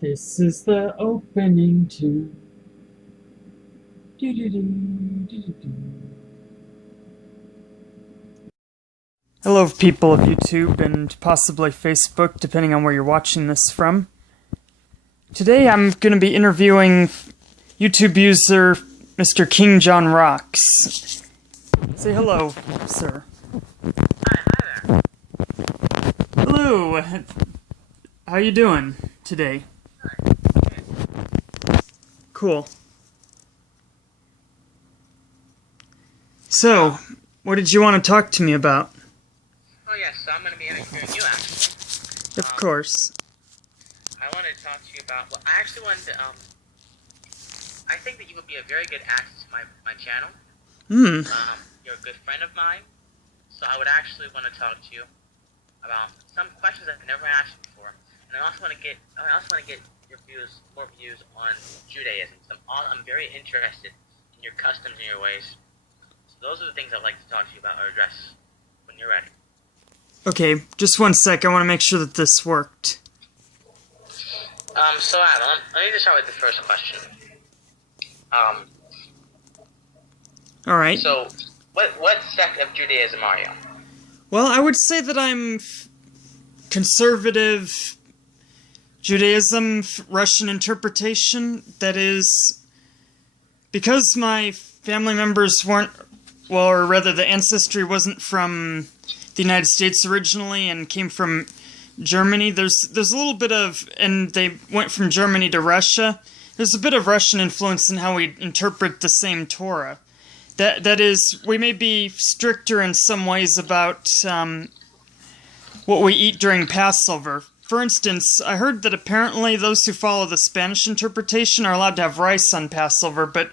This is the opening to. Hello, people of YouTube and possibly Facebook, depending on where you're watching this from. Today I'm going to be interviewing YouTube user Mr.KingJohnRocks. Say hello, sir. Hi there. Hello. How you doing today? Cool. So, what did you want to talk to me about? Oh yes, so I'm going to be interviewing you actually. Of course. I wanted to talk to you about, well, I actually wanted to, I think that you would be a very good asset to my channel. You're a good friend of mine, so I would actually want to talk to you about some questions I've never asked you before. And I also want to get your more views on Judaism. So I'm very interested in your customs and your ways. So those are the things I'd like to talk to you about or address when you're ready. Okay, just one sec. I want to make sure that this worked. So Adam, let me just start with the first question. Alright. So, what sect of Judaism are you? Well, I would say that I'm conservative Judaism, Russian interpretation. That is, because my family members weren't, well, or rather the ancestry wasn't from the United States originally and came from Germany. There's a little bit of, and they went from Germany to Russia. There's a bit of Russian influence in how we interpret the same Torah. That is, we may be stricter in some ways about what we eat during Passover. For instance, I heard that apparently those who follow the Spanish interpretation are allowed to have rice on Passover, but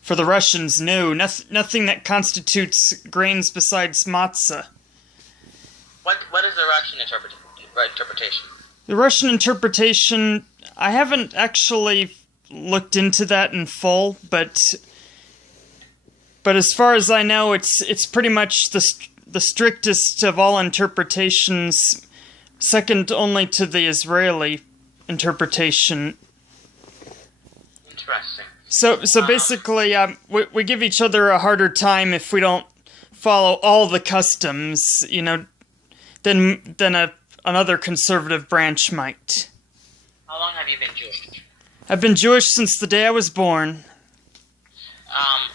for the Russians, no. Nothing that constitutes grains besides matzah. What is the Russian interpretation? The Russian interpretation, I haven't actually looked into that in full, but as far as I know, it's pretty much the strictest of all interpretations, second only to the Israeli interpretation. Interesting. So basically, we give each other a harder time if we don't follow all the customs, you know, than another conservative branch might. How long have you been Jewish? I've been Jewish since the day I was born.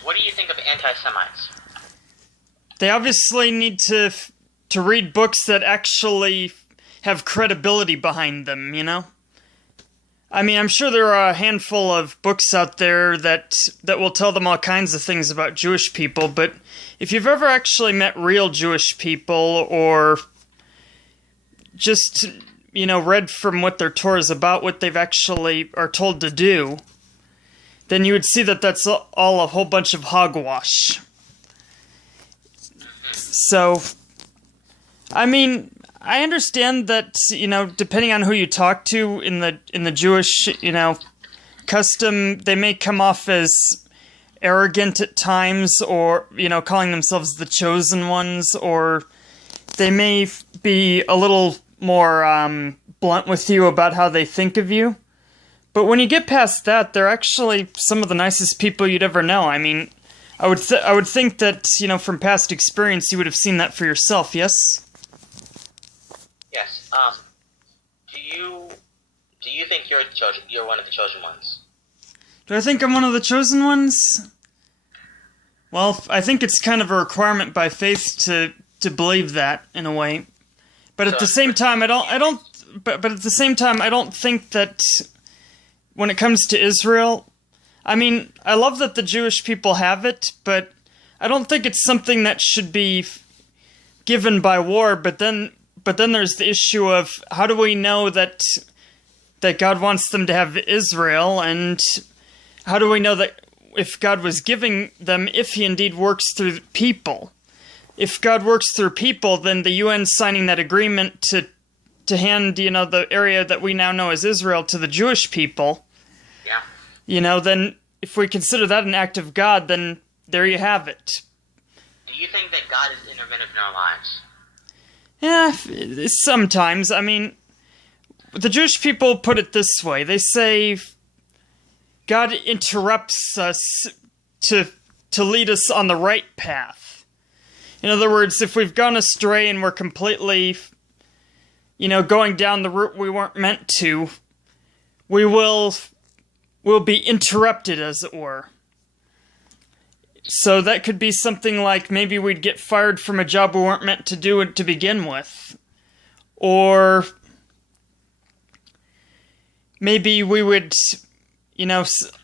What do you think of anti-Semites? They obviously need to read books that actually have credibility behind them, you know? I mean, I'm sure there are a handful of books out there that will tell them all kinds of things about Jewish people, but if you've ever actually met real Jewish people or just, you know, read from what their Torah is about, what they've actually are told to do, then you would see that that's all a whole bunch of hogwash. So, I mean, I understand that, you know, depending on who you talk to in the Jewish, you know, custom, they may come off as arrogant at times, or, you know, calling themselves the chosen ones, or they may be a little more blunt with you about how they think of you. But when you get past that, they're actually some of the nicest people you'd ever know. I mean, I would think that, you know, from past experience, you would have seen that for yourself, yes? Yes. Do you think you're one of the chosen ones? Do I think I'm one of the chosen ones? Well, I think it's kind of a requirement by faith to believe that in a way. But at the same time, I don't think that when it comes to Israel, I mean, I love that the Jewish people have it, but I don't think it's something that should be given by war. But then there's the issue of how do we know that God wants them to have Israel, and how do we know that if God was giving them, if He indeed works through people? If God works through people, then the UN signing that agreement to hand, you know, the area that we now know as Israel to the Jewish people, Yeah. you know, then if we consider that an act of God, then there you have it. Do you think that God is interventive in our lives? Yeah, sometimes. I mean, the Jewish people put it this way. They say God interrupts us to lead us on the right path. In other words, if we've gone astray and we're completely, going down the route we weren't meant to, we'll be interrupted, as it were. So that could be something like maybe we'd get fired from a job we weren't meant to do to begin with. Or maybe we would,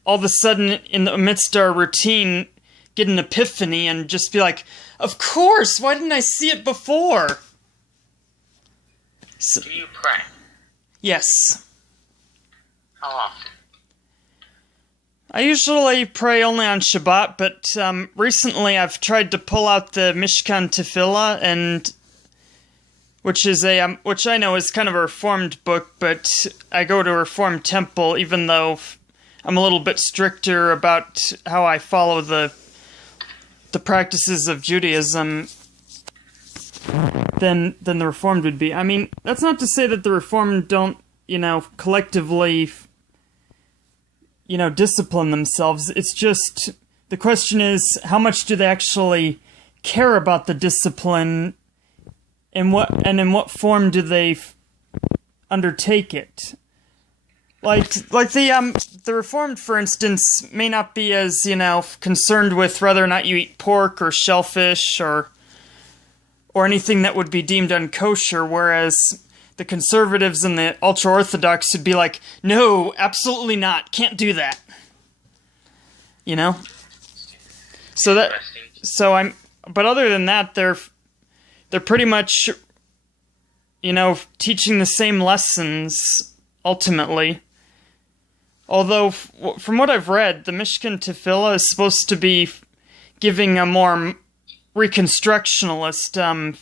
all of a sudden in the midst of our routine, get an epiphany and just be like, of course, why didn't I see it before? So, do you pray? Yes. How often? I usually pray only on Shabbat, but recently I've tried to pull out the Mishkan Tefillah, and which I know is kind of a Reformed book, but I go to a Reformed temple, even though I'm a little bit stricter about how I follow the practices of Judaism than the Reformed would be. I mean, that's not to say that the Reformed don't, collectively, discipline themselves. It's just, the question is, how much do they actually care about the discipline, and in what form do they undertake it? Like the Reformed, for instance, may not be as, concerned with whether or not you eat pork or shellfish or anything that would be deemed unkosher, whereas the conservatives and the ultra-Orthodox would be like, no, absolutely not, can't do that. But other than that, they're pretty much, teaching the same lessons, ultimately. Although, from what I've read, the Mishkan Tefillah is supposed to be giving a more reconstructionalist,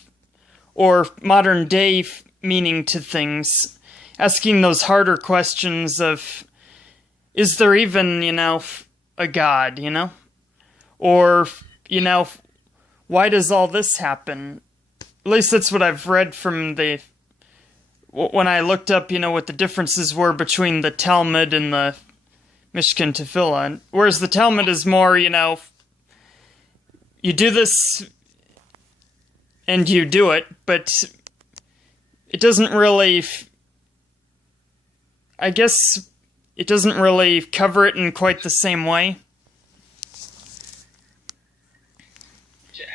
or modern-day meaning to things. Asking those harder questions of, is there even, a God, Or, why does all this happen? At least that's what I've read from when I looked up, what the differences were between the Talmud and the Mishkan Tefillah. Whereas the Talmud is more, you do this and you do it, but it doesn't really, I guess it doesn't really cover it in quite the same way.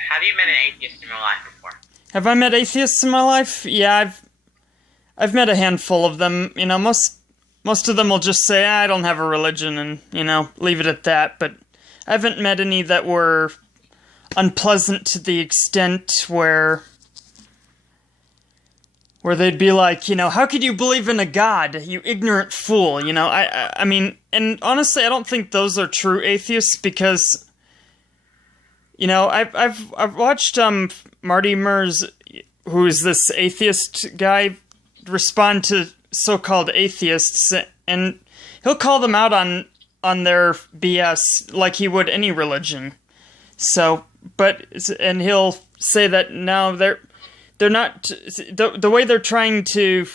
Have you met an atheist in your life before? Have I met atheists in my life? Yeah, I've met a handful of them. Most of them will just say, I don't have a religion, and, leave it at that. But I haven't met any that were unpleasant to the extent where they'd be like, how could you believe in a God, you ignorant fool? I mean, and honestly, I don't think those are true atheists, because, I've watched Marty Mers, who is this atheist guy, respond to so-called atheists, and he'll call them out on their BS like he would any religion. So, and he'll say that no, they're not, the way they're trying to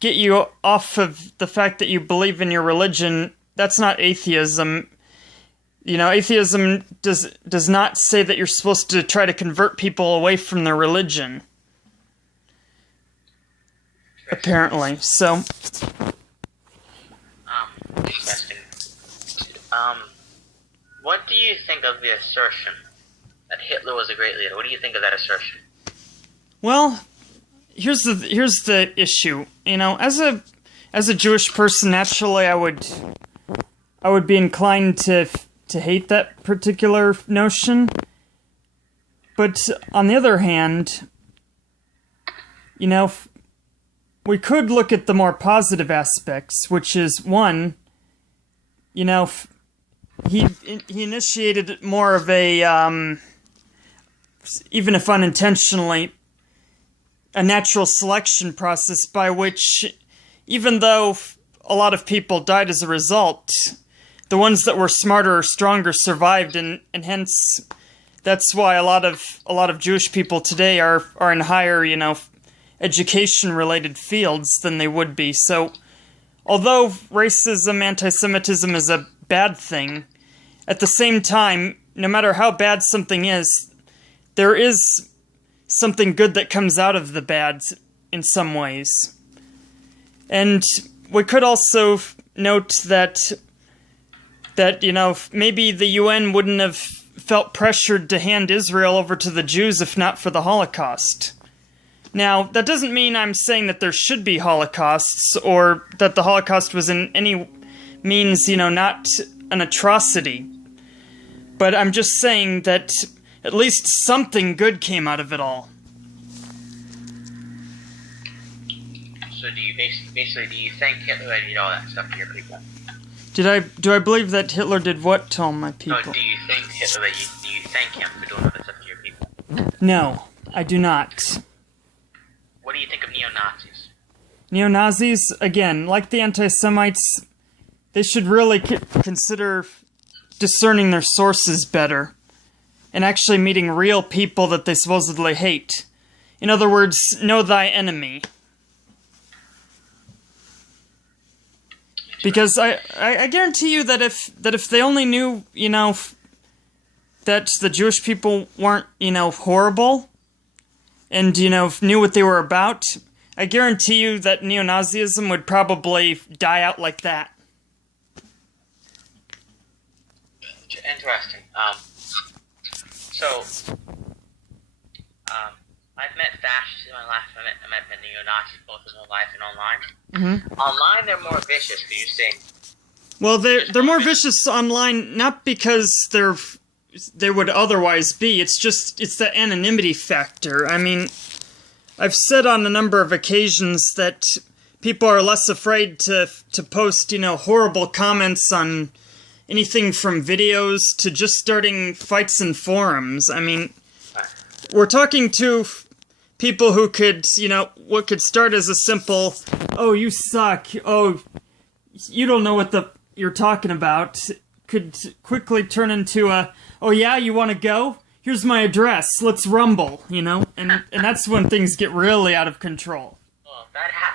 get you off of the fact that you believe in your religion, that's not atheism. Atheism does not say that you're supposed to try to convert people away from their religion. Apparently, so. Interesting. What do you think of the assertion that Hitler was a great leader? What do you think of that assertion? Well, here's the issue. As a Jewish person, naturally, I would be inclined to hate that particular notion. But on the other hand, we could look at the more positive aspects, which is, one, he initiated more of a, even if unintentionally, a natural selection process by which, even though a lot of people died as a result, the ones that were smarter or stronger survived, and hence that's why a lot of Jewish people today are in higher, education-related fields than they would be. So, although racism, anti-Semitism is a bad thing, at the same time, no matter how bad something is, there is something good that comes out of the bad in some ways. And we could also note that maybe the UN wouldn't have felt pressured to hand Israel over to the Jews if not for the Holocaust. Now, that doesn't mean I'm saying that there should be holocausts, or that the Holocaust was in any means, not an atrocity. But I'm just saying that at least something good came out of it all. So do you think Hitler did all that stuff to your people? Do I believe that Hitler did what to all my people? No, do you think Hitler, do you thank him for doing all that stuff to your people? No, I do not. What do you think of neo-Nazis? Neo-Nazis, again, like the anti-Semites, they should really consider discerning their sources better, and actually meeting real people that they supposedly hate. In other words, know thy enemy. Because I guarantee you that if they only knew, that the Jewish people weren't, horrible, and, knew what they were about, I guarantee you that neo-Nazism would probably die out like that. Interesting. I've met fascists in my life. I met the neo-Nazis both in real life and online. Mm-hmm. Online, they're more vicious. Do you think? Well, they're more vicious online, not because they would otherwise be. It's the anonymity factor. I mean, I've said on a number of occasions that people are less afraid to post, horrible comments on anything from videos to just starting fights in forums. I mean, we're talking to people who could, what could start as a simple, "Oh, you suck. Oh, you don't know what you're talking about," could quickly turn into a, "Oh yeah, you want to go? Here's my address. Let's rumble," And that's when things get really out of control. Well, that happens.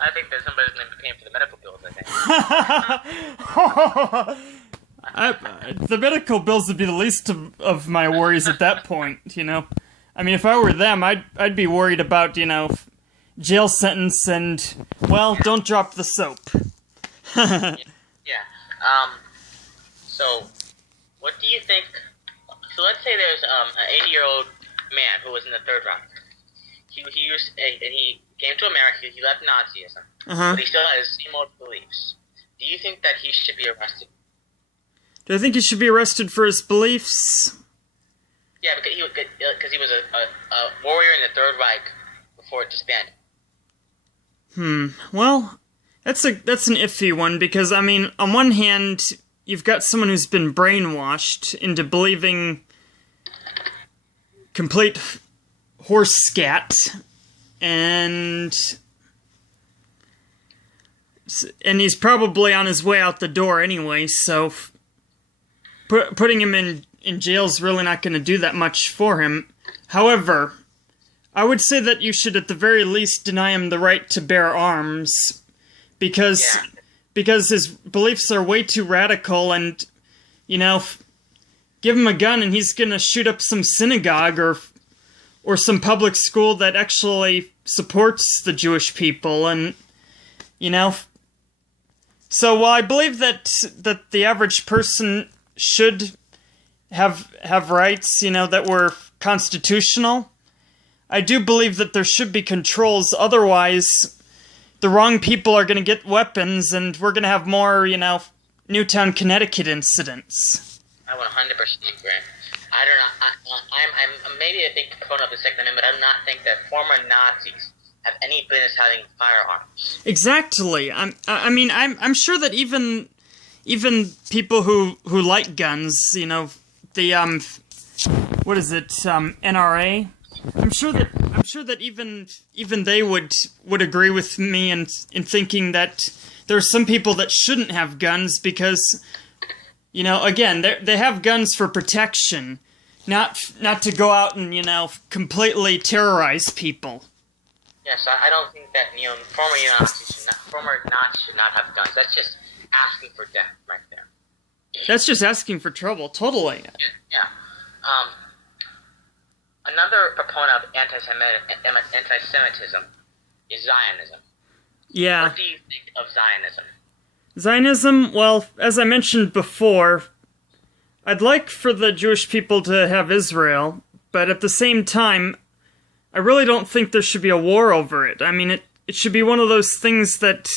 I think that somebody's going to be paying for the medical bills, I think. The medical bills would be the least of my worries at that point, I mean, if I were them, I'd be worried about, jail sentence and, well, don't drop the soap. Yeah. So, what do you think? So let's say there's an 80-year-old man who was in the Third Reich. He came to America. He left Nazism, but he still has the same old beliefs. Do you think that he should be arrested? Do I think he should be arrested for his beliefs? Yeah, because he was a warrior in the Third Reich before it disbanded. Well, that's an iffy one, because, I mean, on one hand, you've got someone who's been brainwashed into believing complete horse scat, and he's probably on his way out the door anyway, so putting him in jail is really not going to do that much for him. However, I would say that you should at the very least deny him the right to bear arms, because his beliefs are way too radical, and, give him a gun and he's going to shoot up some synagogue or some public school that actually supports the Jewish people, and, So while I believe that the average person should have rights, that were constitutional, I do believe that there should be controls. Otherwise, the wrong people are going to get weapons, and we're going to have more, Newtown, Connecticut incidents. I 100% agree. I don't know. I'm maybe a big proponent of the Second Amendment, but I do not think that former Nazis have any business having firearms. Exactly. I'm sure that even people who like guns, the what is it, NRA? I'm sure that even they would agree with me in thinking that there are some people that shouldn't have guns because, again, they have guns for protection, not to go out and, completely terrorize people. Yes, I don't think that former Nazis should not have guns. That's just asking for death right there. That's just asking for trouble, totally. Yeah. Another proponent of anti-Semitism is Zionism. Yeah. What do you think of Zionism? Zionism, well, as I mentioned before, I'd like for the Jewish people to have Israel, but at the same time, I really don't think there should be a war over it. I mean, it should be one of those things that,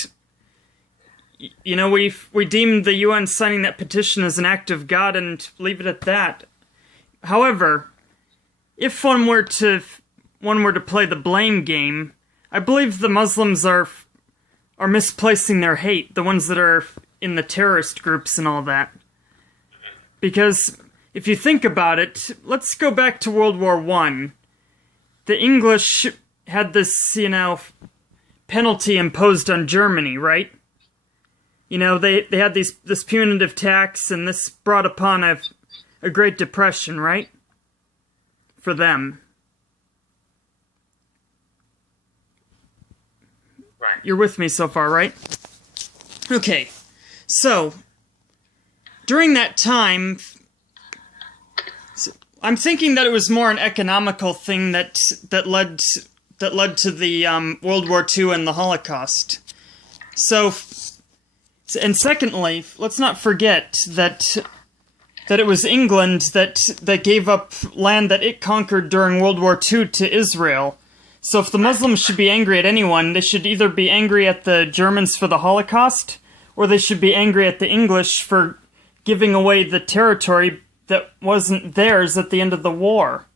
you know, we deem the UN signing that petition as an act of God and leave it at that. However, if one were to play the blame game, I believe the Muslims are misplacing their hate, the ones that are in the terrorist groups and all that. Because if you think about it, let's go back to World War I. The English had this, you know, penalty imposed on Germany, right? You know, they had this punitive tax, and this brought upon a Great Depression, right? For them. Right. You're with me so far, right? Okay. So, during that time, I'm thinking that it was more an economical thing that led to the World War II and the Holocaust. So, and secondly, let's not forget that it was England that gave up land that it conquered during World War II to Israel. So if the Muslims should be angry at anyone, they should either be angry at the Germans for the Holocaust, or they should be angry at the English for giving away the territory that wasn't theirs at the end of the war.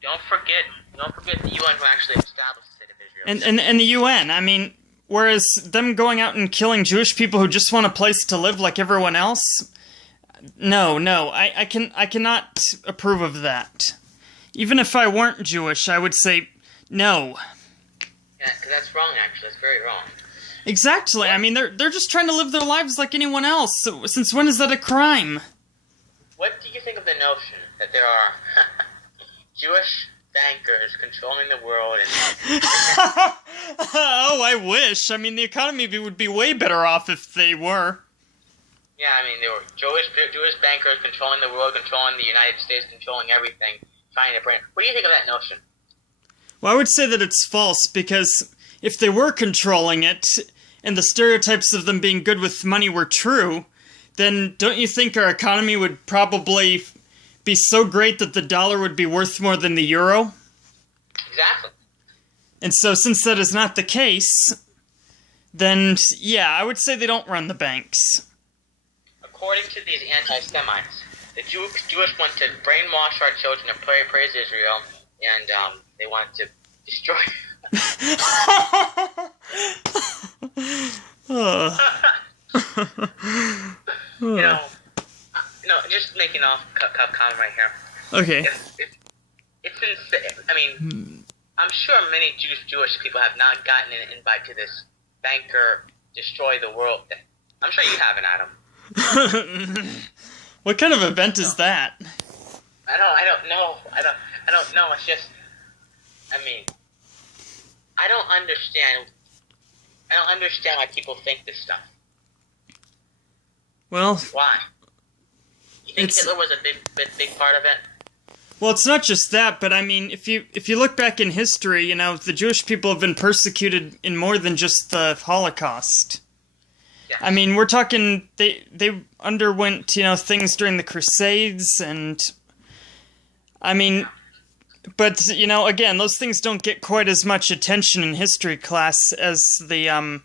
Don't forget the UN who actually established the state of Israel. And the UN, I mean, whereas them going out and killing Jewish people who just want a place to live like everyone else, no, I cannot approve of that. Even if I weren't Jewish, I would say no. Yeah, because that's wrong, actually. That's very wrong. Exactly. I mean, they're just trying to live their lives like anyone else. So, since when is that a crime? What do you think of the notion that there are Jewish bankers controlling the world? And oh, I wish. I mean, the economy would be way better off if they were. Yeah, I mean, there were Jewish bankers controlling the world, controlling the United States, controlling everything, trying to bring... What do you think of that notion? Well, I would say that it's false, because if they were controlling it, and the stereotypes of them being good with money were true, then don't you think our economy would probably be so great that the dollar would be worth more than the euro? Exactly. And so, since that is not the case, then, yeah, I would say they don't run the banks. According to these anti-Semites, the Jewish want to brainwash our children to praise Israel, and they want to destroy... Just making off comment right here. Okay. It's insane. I mean, I'm sure many Jewish people have not gotten an invite to this banker destroy the world thing. I'm sure you haven't, Adam. What kind of event is that? I don't know. I don't know. It's just, I mean, I don't understand why people think this stuff. Well, why? You think Hitler was a big part of it? Well, it's not just that, but I mean, if you look back in history, you know, the Jewish people have been persecuted in more than just the Holocaust. Yes. I mean, we're talking, they underwent, you know, things during the Crusades, and, I mean, but, you know, again, those things don't get quite as much attention in history class as the,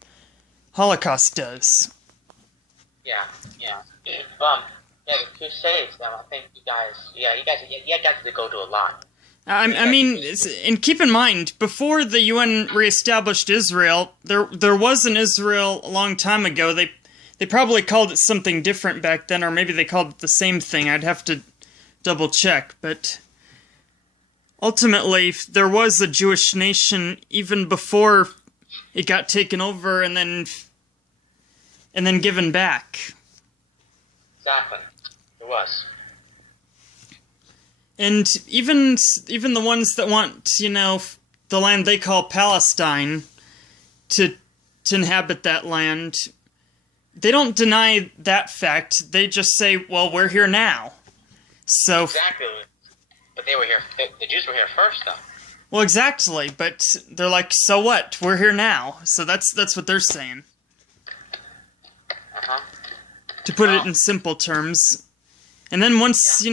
Holocaust does. Yeah. Yeah, the Crusades, I think you guys had to go to a lot. I mean, and keep in mind, before the UN reestablished Israel, there was an Israel a long time ago. They probably called it something different back then, or maybe they called it the same thing. I'd have to double check, but ultimately, there was a Jewish nation even before it got taken over and then given back. Exactly. It was. And even the ones that want, you know, the land they call Palestine to inhabit that land, they don't deny that fact. They just say, well, we're here now. So Exactly. But they were here. The Jews were here first, though. well, exactly, but they're like, so what? We're here now. So that's what they're saying. Uh-huh. To put it in simple terms. And then once,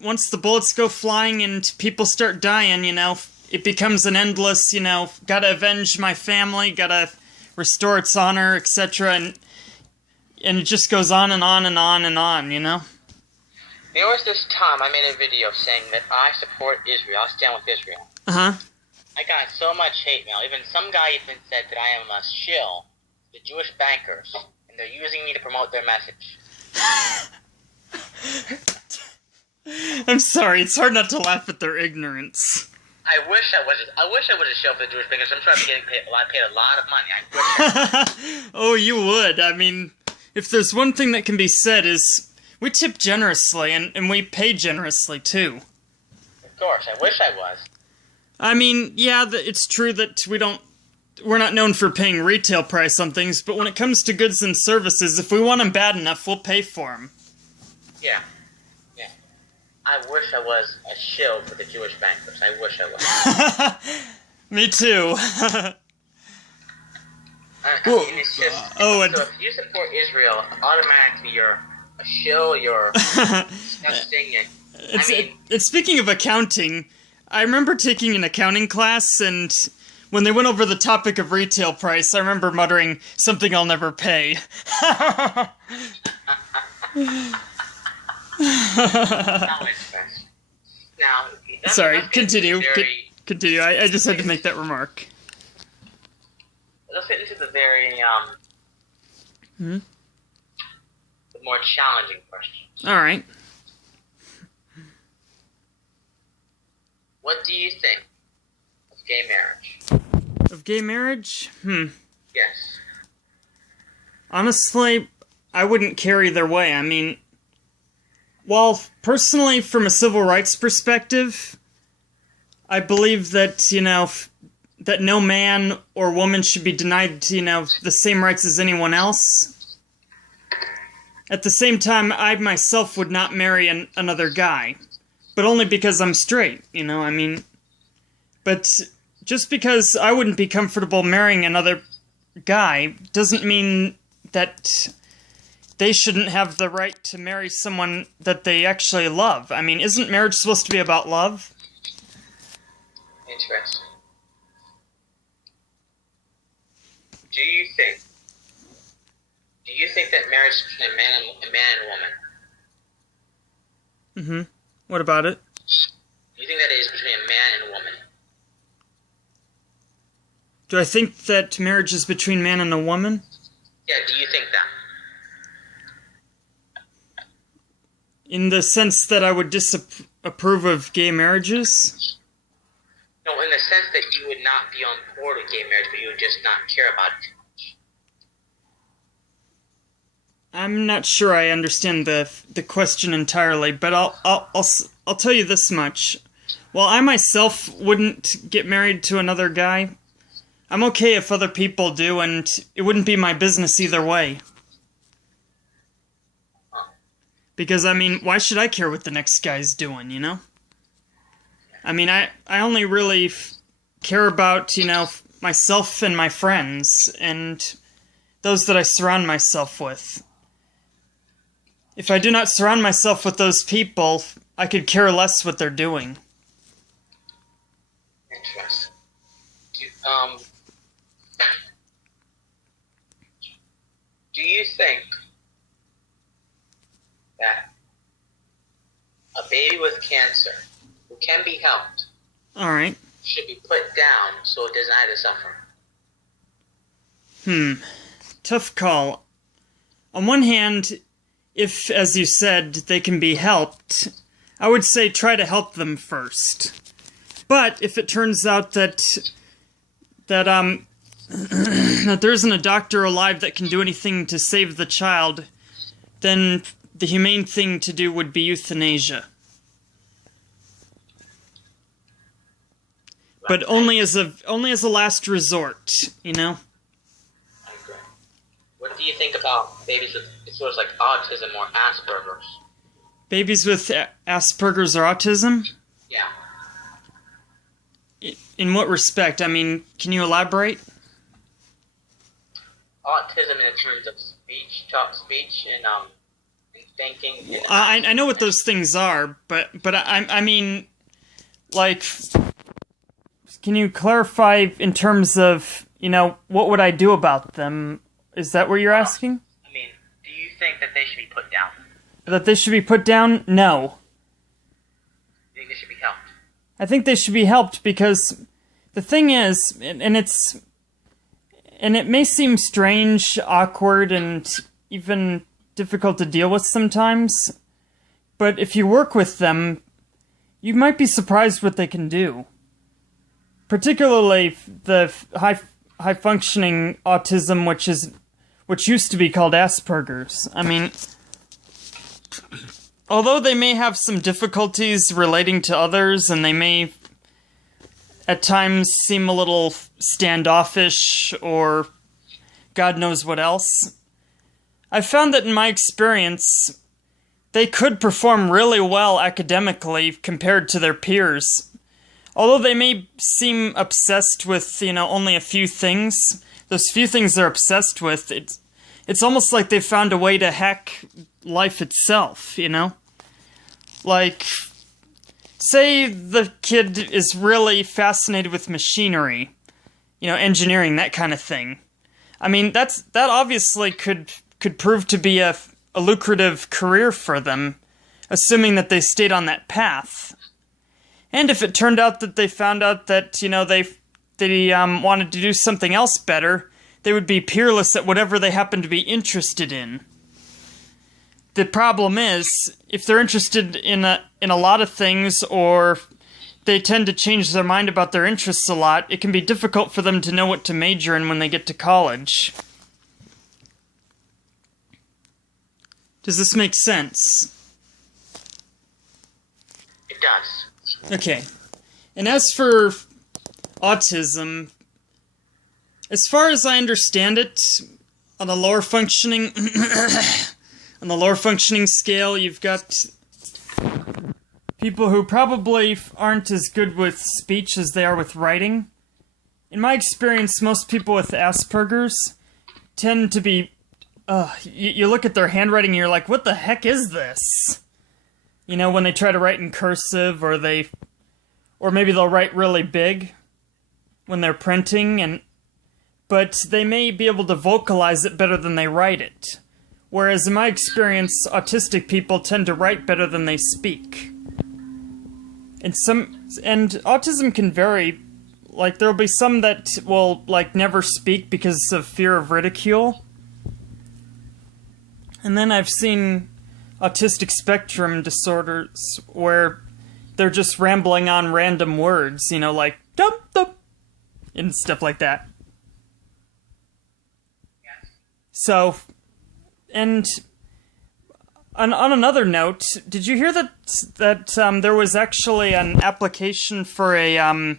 once the bullets go flying and people start dying, it becomes an endless, gotta avenge my family, gotta restore its honor, etc. And it just goes on and on and on and on, There was this time I made a video saying that I support Israel. I stand with Israel. Uh-huh. I got so much hate mail. Even some guy even said that I am a shill, the Jewish bankers, and they're using me to promote their message. I'm sorry, it's hard not to laugh at their ignorance. I wish I was a shill for the Jewish bankers. I'm sure I'd be getting paid a lot of money. I wish. Oh, you would. I mean, if there's one thing that can be said is we tip generously and we pay generously too. Of course, I wish I was. I mean, yeah, it's true that we're not known for paying retail price on things, but when it comes to goods and services, if we want them bad enough, we'll pay for them. Yeah. I wish I was a shill for the Jewish bankers. I wish I was. Me too. It's just, so if you support Israel, automatically you're a shill, you're disgusting. Speaking of accounting, I remember taking an accounting class, and when they went over the topic of retail price, I remember muttering, something I'll never pay. Now, sorry, continue. Continue. I just had to make that remark. Let's get into the the more challenging questions. All right. What do you think of gay marriage? Of gay marriage? Yes. Honestly, I wouldn't care either way. I mean, well, personally, from a civil rights perspective, I believe that, that no man or woman should be denied, the same rights as anyone else. At the same time, I myself would not marry another guy. But only because I'm straight, But just because I wouldn't be comfortable marrying another guy doesn't mean that they shouldn't have the right to marry someone that they actually love. I mean, isn't marriage supposed to be about love? Interesting. Do you think that marriage is between a man and a woman? What about it? Do you think that it is between a man and a woman? Do I think that marriage is between man and a woman? Yeah, do you think that? In the sense that I would disapprove of gay marriages? No, in the sense that you would not be on board with gay marriage, but you would just not care about it too much. I'm not sure I understand the question entirely, but I'll tell you this much. While I myself wouldn't get married to another guy, I'm okay if other people do, and it wouldn't be my business either way. Because, why should I care what the next guy's doing, I only really care about, myself and my friends, and those that I surround myself with. If I do not surround myself with those people, I could care less what they're doing. Interesting. Do you think that a baby with cancer who can be helped should be put down so it doesn't have to suffer? Tough call. On one hand, if, as you said, they can be helped, I would say try to help them first. But if it turns out that there isn't a doctor alive that can do anything to save the child, then the humane thing to do would be euthanasia. but only as a last resort, you know? I agree. What do you think about babies with sort of like autism or Asperger's? Babies with Asperger's or autism? Yeah. In what respect? I mean, can you elaborate? Autism in terms of speech, and thinking. And I know what those things are, but I mean, like, can you clarify in terms of, you know, what would I do about them? Is that what you're asking? I mean, do you think that they should be put down? That they should be put down? No. Do you think they should be helped? I think they should be helped because the thing is, and it may seem strange, awkward, and even difficult to deal with sometimes, but if you work with them, you might be surprised what they can do. Particularly the high functioning autism, which used to be called Asperger's. I mean, although they may have some difficulties relating to others, and they may at times seem a little standoffish or God knows what else, I've found that in my experience, they could perform really well academically compared to their peers. Although they may seem obsessed with, you know, only a few things, those few things they're obsessed with, it's almost like they've found a way to hack life itself, you know? Like, say the kid is really fascinated with machinery, you know, engineering, that kind of thing. I mean, that obviously could prove to be a lucrative career for them, assuming that they stayed on that path. And if it turned out that they found out that, you know, they wanted to do something else better, they would be peerless at whatever they happen to be interested in. The problem is, if they're interested in a lot of things, or they tend to change their mind about their interests a lot, it can be difficult for them to know what to major in when they get to college. Does this make sense? It does. Okay. And as for autism, as far as I understand it, on the lower functioning on the lower functioning scale, you've got people who probably aren't as good with speech as they are with writing. In my experience, most people with Asperger's tend to be you look at their handwriting and you're like, what the heck is this? You know, when they try to write in cursive, or maybe they'll write really big when they're printing, but they may be able to vocalize it better than they write it. Whereas in my experience, autistic people tend to write better than they speak. And autism can vary. Like, there'll be some that will, like, never speak because of fear of ridicule. And then I've seen autistic spectrum disorders where they're just rambling on random words, you know, like, dum dum, and stuff like that. Yes. So, and on another note, did you hear that there was actually an application for a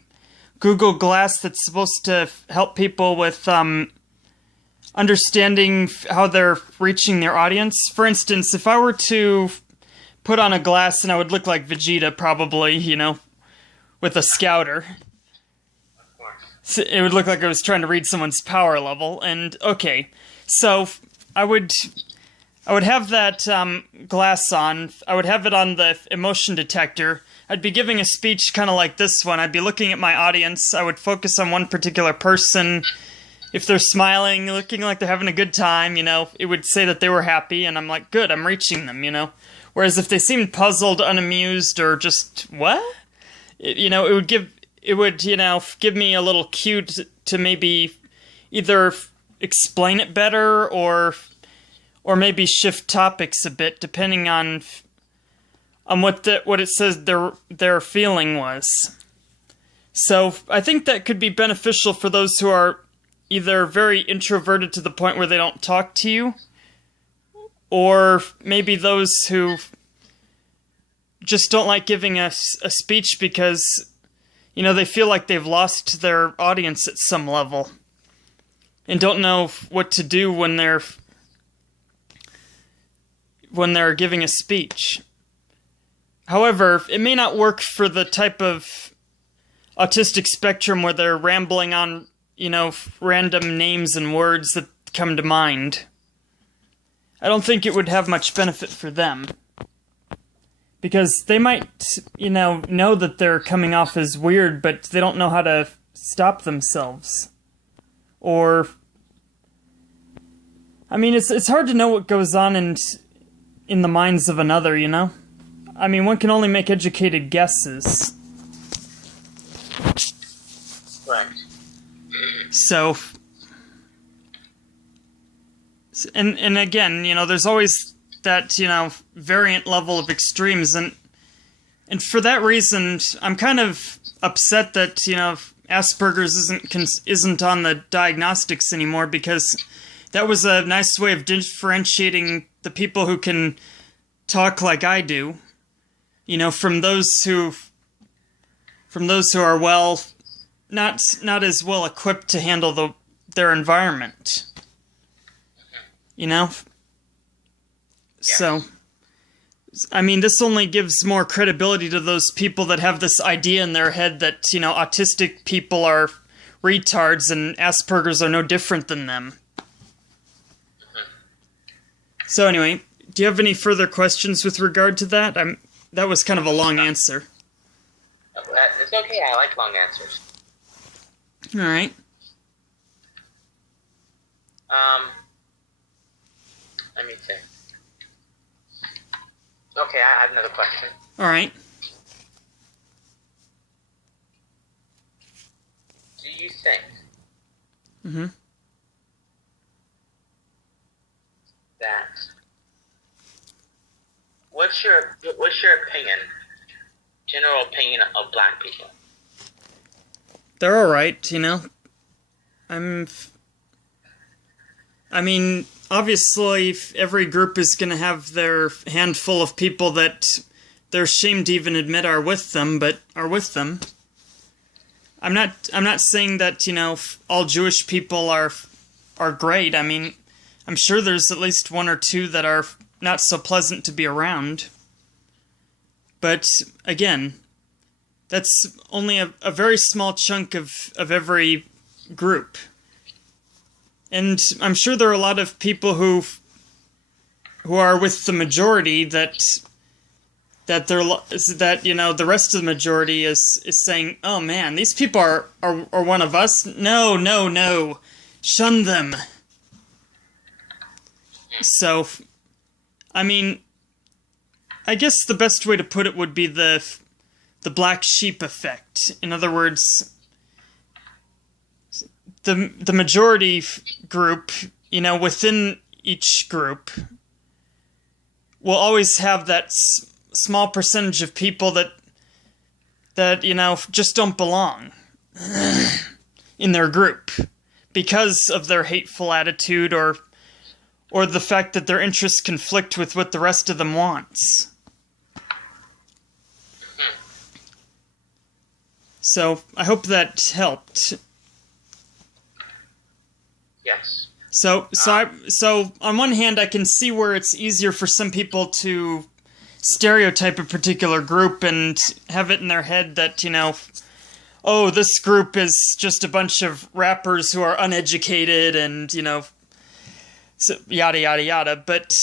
Google Glass that's supposed to help people with understanding how they're reaching their audience? For instance, if I were to put on a glass and I would look like Vegeta, probably, you know, with a scouter. Of course. So it would look like I was trying to read someone's power level. And, okay, so I would have that glass on. I would have it on the emotion detector. I'd be giving a speech kind of like this one. I'd be looking at my audience. I would focus on one particular person. If they're smiling, looking like they're having a good time, you know, it would say that they were happy, and I'm like, good, I'm reaching them, you know. Whereas if they seemed puzzled, unamused, or just, what? It would give me a little cue to maybe either explain it better or maybe shift topics a bit, depending on what it says their feeling was. So I think that could be beneficial for those who are either very introverted to the point where they don't talk to you, or maybe those who just don't like giving a speech because, you know, they feel like they've lost their audience at some level and don't know what to do when they're giving a speech. However, it may not work for the type of autistic spectrum where they're rambling on, you know, random names and words that come to mind. I don't think it would have much benefit for them. Because they might, you know that they're coming off as weird, but they don't know how to stop themselves. Or, I mean, it's hard to know what goes on in the minds of another, you know? I mean, one can only make educated guesses. Right. So, and again, you know, there's always that, you know, variant level of extremes, and for that reason, I'm kind of upset that, you know, Asperger's isn't on the diagnostics anymore, because that was a nice way of differentiating the people who can talk like I do, you know, from those who are, well, not as well equipped to handle their environment, you know? So, I mean, this only gives more credibility to those people that have this idea in their head that, you know, autistic people are retards and Asperger's are no different than them. So anyway, do you have any further questions with regard to that? That was kind of a long answer. It's okay, I like long answers. Alright. Let me think. Okay, I have another question. Alright. Do you think that what's your opinion, general opinion of black people? They're alright, you know? I mean, obviously, every group is going to have their handful of people that they're ashamed to even admit are with them, but are with them. I'm not saying that, you know, all Jewish people are great. I mean, I'm sure there's at least one or two that are not so pleasant to be around. But again, that's only a very small chunk of every group. And I'm sure there are a lot of people who are with the majority that you know, the rest of the majority is saying, "Oh man, these people are one of us. No, shun them." So, I mean, I guess the best way to put it would be the black sheep effect. In other words, the majority group, you know, within each group will always have that small percentage of people that you know, just don't belong in their group because of their hateful attitude or the fact that their interests conflict with what the rest of them wants. So, I hope that helped. Yes. So on one hand, I can see where it's easier for some people to stereotype a particular group and have it in their head that, you know, oh, this group is just a bunch of rappers who are uneducated and, you know, so yada yada yada. But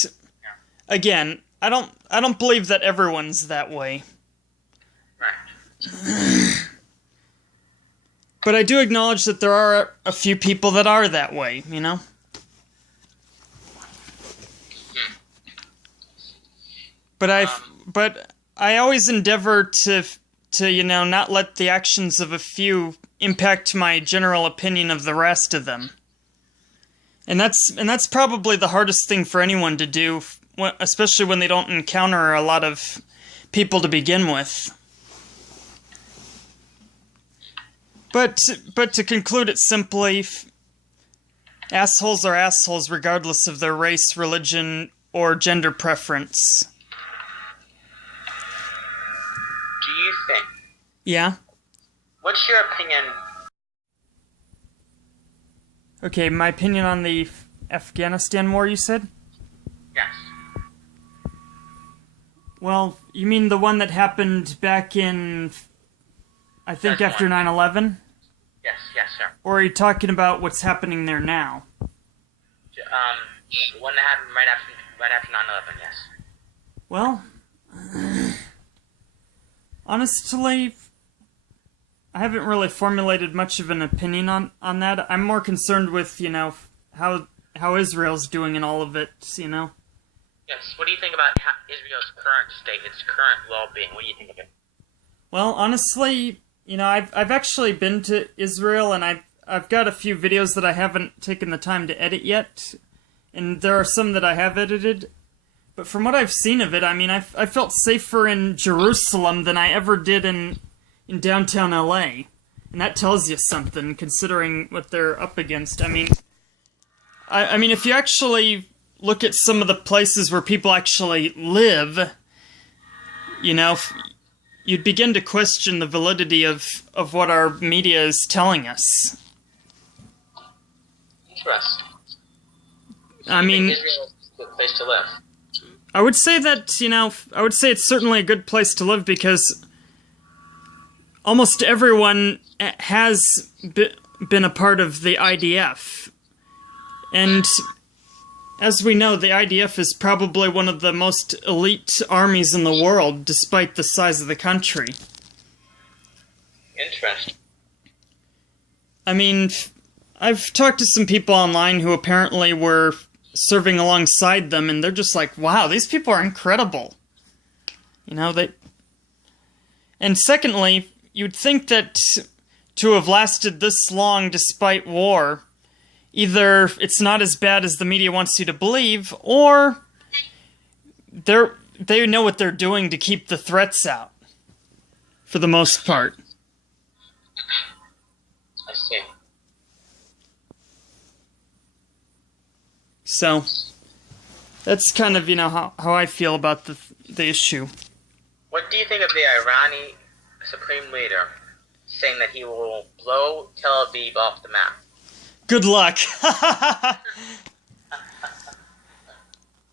again, I don't believe that everyone's that way. Right. But I do acknowledge that there are a few people that are that way, you know? But I always endeavor to you know, not let the actions of a few impact my general opinion of the rest of them. And that's probably the hardest thing for anyone to do, especially when they don't encounter a lot of people to begin with. But to conclude it simply, assholes are assholes regardless of their race, religion, or gender preference. Do you think? Yeah? What's your opinion? Okay, my opinion on the Afghanistan war, you said? Yes. Well, you mean the one that happened back in, I think, That's after one. 9/11? Yes, sir. Or are you talking about what's happening there now? The one that happened right after 9/11. Yes. Well, honestly, I haven't really formulated much of an opinion on that. I'm more concerned with, how Israel's doing in all of it, Yes. What do you think about Israel's current state, its current well-being? What do you think of it? Well, honestly, I've actually been to Israel, and I've got a few videos that I haven't taken the time to edit yet, and there are some that I have edited. But from what I've seen of it, I mean, I felt safer in Jerusalem than I ever did in downtown LA, and that tells you something, considering what they're up against. I mean, if you actually look at some of the places where people actually live, you'd begin to question the validity of what our media is telling us. Interesting. I mean, Israel is a good place to live. I would say that, I would say it's certainly a good place to live because almost everyone has been a part of the IDF. And as we know, the IDF is probably one of the most elite armies in the world, despite the size of the country. Interesting. I mean, I've talked to some people online who apparently were serving alongside them, and they're just like, wow, these people are incredible. And secondly, you'd think that to have lasted this long despite war, either it's not as bad as the media wants you to believe, or they know what they're doing to keep the threats out, for the most part. I see. So, that's kind of, how I feel about the issue. What do you think of the Irani supreme leader saying that he will blow Tel Aviv off the map? Good luck.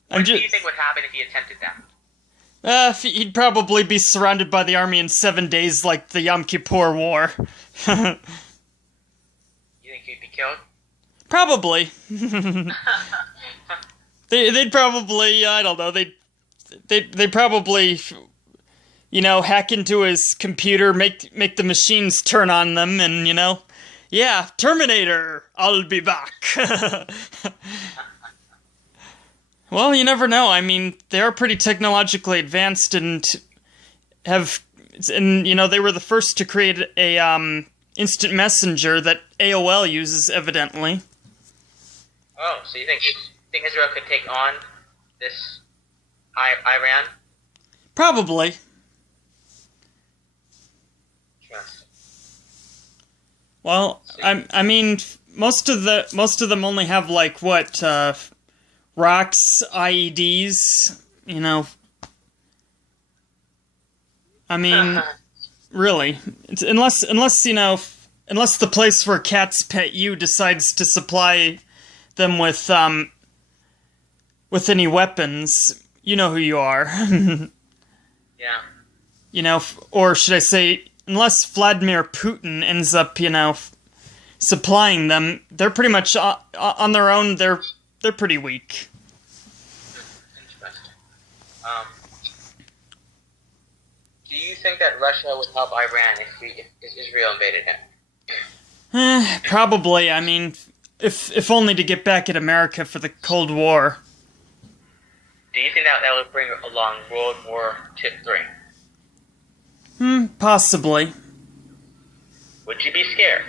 What do you think would happen if he attempted that? He'd probably be surrounded by the army in 7 days like the Yom Kippur War. You think he'd be killed? Probably. They'd probably, I don't know, they'd probably, hack into his computer, make the machines turn on them, and, yeah, Terminator, I'll be back. Well, you never know. I mean, they are pretty technologically advanced and they were the first to create a, instant messenger that AOL uses, evidently. Oh, so you think Israel could take on this Iran? Probably. Interesting. Well, I mean, most of them only have like what rocks, IEDs, I mean, really, unless the place where cats pet you decides to supply them with any weapons, you know who you are. Yeah. Or should I say, unless Vladimir Putin ends up, supplying them, they're pretty much on their own. They're pretty weak. Interesting. Do you think that Russia would help Iran if Israel invaded it? Probably. I mean, if only to get back at America for the Cold War. Do you think that would bring along World War III? Possibly. Would you be scared?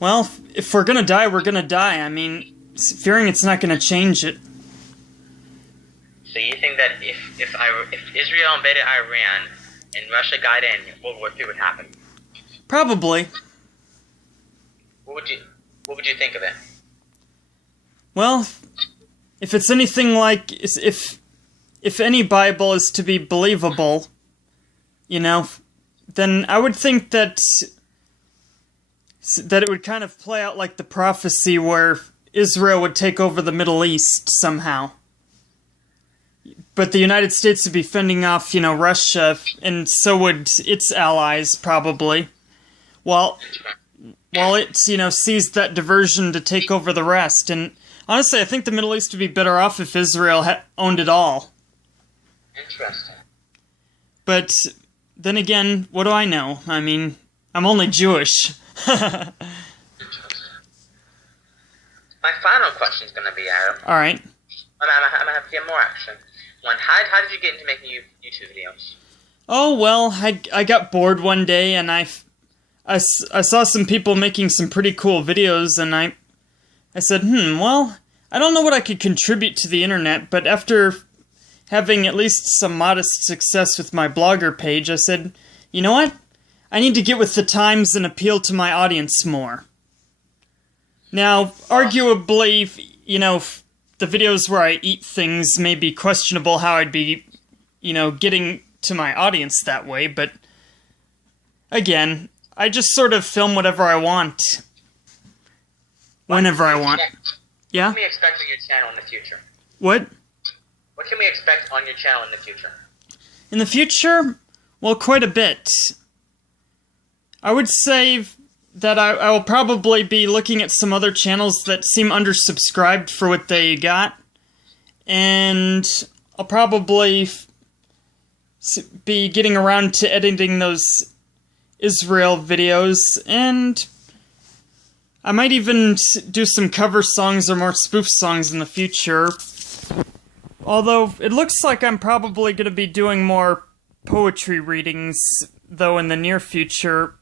Well, if we're gonna die, we're gonna die. I mean, fearing it's not gonna change it. So you think that if Israel invaded Iran and Russia got in, World War III would happen? Probably. What would you think of it? Well, if it's anything like if any Bible is to be believable, then I would think that it would kind of play out like the prophecy where Israel would take over the Middle East somehow. But the United States would be fending off, Russia, and so would its allies, probably. While it, sees that diversion to take over the rest. And honestly, I think the Middle East would be better off if Israel owned it all. Interesting. But then again, what do I know? I mean, I'm only Jewish. Interesting. My final question is going to be, Adam. All right. I'm going to have to get more action. One, how did you get into making YouTube videos? Oh, well, I got bored one day, and I saw some people making some pretty cool videos, and I said, well, I don't know what I could contribute to the internet, but after having at least some modest success with my blogger page, I said, you know what? I need to get with the times and appeal to my audience more. Now, arguably, the videos where I eat things may be questionable how I'd be, getting to my audience that way, but again, I just sort of film whatever I want. Whenever I want. Yeah? What can we expect on your channel in the future? What? What can we expect on your channel in the future? In the future? Well, quite a bit. I would say that I will probably be looking at some other channels that seem undersubscribed for what they got. And I'll probably be getting around to editing those Israel videos, and I might even do some cover songs or more spoof songs in the future. Although, it looks like I'm probably going to be doing more poetry readings, though, in the near future,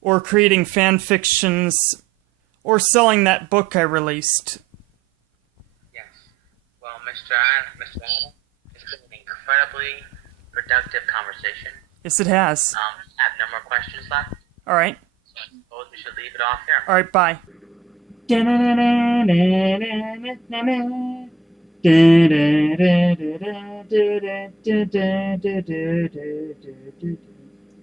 or creating fan fictions, or selling that book I released. Yes. Well, Mr. Adam, it's been an incredibly productive conversation. Yes, it has. I have no more questions left. Alright. So I suppose we should leave it off here. Alright, bye.